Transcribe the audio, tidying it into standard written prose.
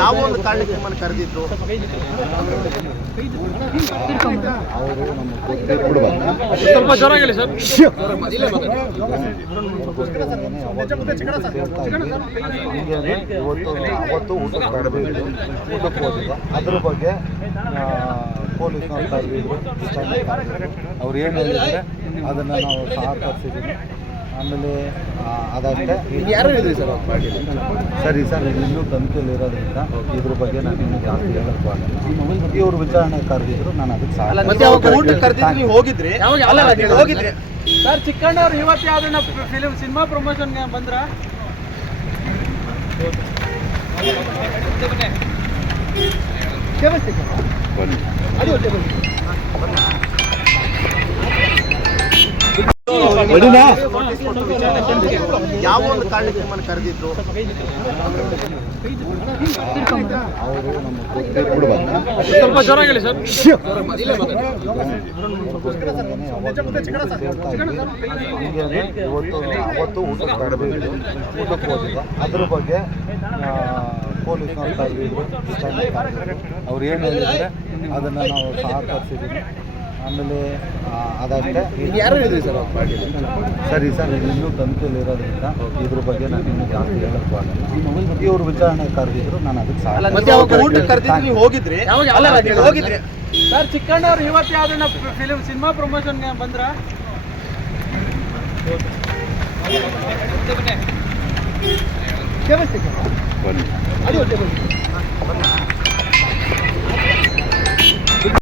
ಯಾವ ಒಂದು ಕಾರಣಕ್ಕೆ ನಿಮ್ಮನ್ನು ಕರೆದಿದ್ರು? ಅವರು ಸ್ವಲ್ಪ ಜೋರಾಗಿ ಸರ್. ಅವತ್ತು ಊಟಕ್ಕೆ ಹೋಗಿದ್ದು ಅದ್ರ ಬಗ್ಗೆ ಪೊಲೀಸ್ನವ್ರು ಕರೆದಿದ್ರು. ಅವ್ರು ಏನು ಹೇಳಿದ್ರೆ ಅದನ್ನು ನಾವು ಸಹಕರಿಸಿದ್ದೀವಿ. ಆಮೇಲೆ ಅದಷ್ಟೇ. ಯಾರು ಹೇಳಿದ್ರಿ ಸರ್? ಸರಿ ಸರ್, ಇನ್ನೂ ತನಿಖೆಯಲ್ಲಿ ಇರೋದ್ರಿಂದ ಇದ್ರ ಬಗ್ಗೆ ನಾನು ಇನ್ನೂ ಜಾಸ್ತಿ ಹೇಳೋಕ್ಕೂ ಆಗಲ್ಲ. ಇವರು ವಿಚಾರಣೆ ಕರೆದಿದ್ರು, ನಾನು ಅದಕ್ಕೆ ನೀವು ಹೋಗಿದ್ರಿ? ಹೋಗಿದ್ರಿ ಸರ್. ಚಿಕ್ಕಣ್ಣ ಅವ್ರು ಇವತ್ತು ಯಾವ್ದನ್ನ ಸಿನಿಮಾ ಪ್ರಮೋಷನ್ಗೆ ಬಂದ್ರ? ಯಾವ ಒಂದು ಕಾರಣಕ್ಕೆ ನಿಮ್ಮನ್ನು ಕರೆದಿದ್ರು? ಅವರು ಸ್ವಲ್ಪ ಜೋರಾಗಿ ಸರ್. ಅವತ್ತು ಊಟಕ್ಕೆ ಹೋಗಿದ್ದು ಅದ್ರ ಬಗ್ಗೆ ಪೊಲೀಸ್ನವ್ರು ಕರೆದಿದ್ರು. ಅವ್ರು ಏನು ಹೇಳಿದ್ರೆ ಅದನ್ನು ನಾವು ಸಹಕರಿಸಿದ್ದೀವಿ. ಆಮೇಲೆ ಅದಷ್ಟೇ. ಯಾರು ಹೇಳಿದ್ರಿ ಸರ್? ಸರಿ ಸರ್, ಇನ್ನೂ ತನಿಖೆಯಲ್ಲಿ ಇರೋದ್ರಿಂದ ಇದ್ರ ಬಗ್ಗೆ ನಾನು ಇನ್ನೂ ಜಾಸ್ತಿ ಹೇಳೋಕ್ಕೂ ಆಗಲ್ಲ. ಇವರು ವಿಚಾರಣೆ ಕರೆದಿದ್ರು, ನಾನು ಅದಕ್ಕೆ ನೀವು ಹೋಗಿದ್ರಿ? ಹೋಗಿದ್ರಿ ಸರ್. ಚಿಕ್ಕಣ್ಣ ಅವ್ರು ಇವತ್ತು ಯಾವ್ದನ್ನ ಸಿನಿಮಾ ಪ್ರಮೋಷನ್ಗೆ ಬಂದ್ರ? ಬನ್ನಿ.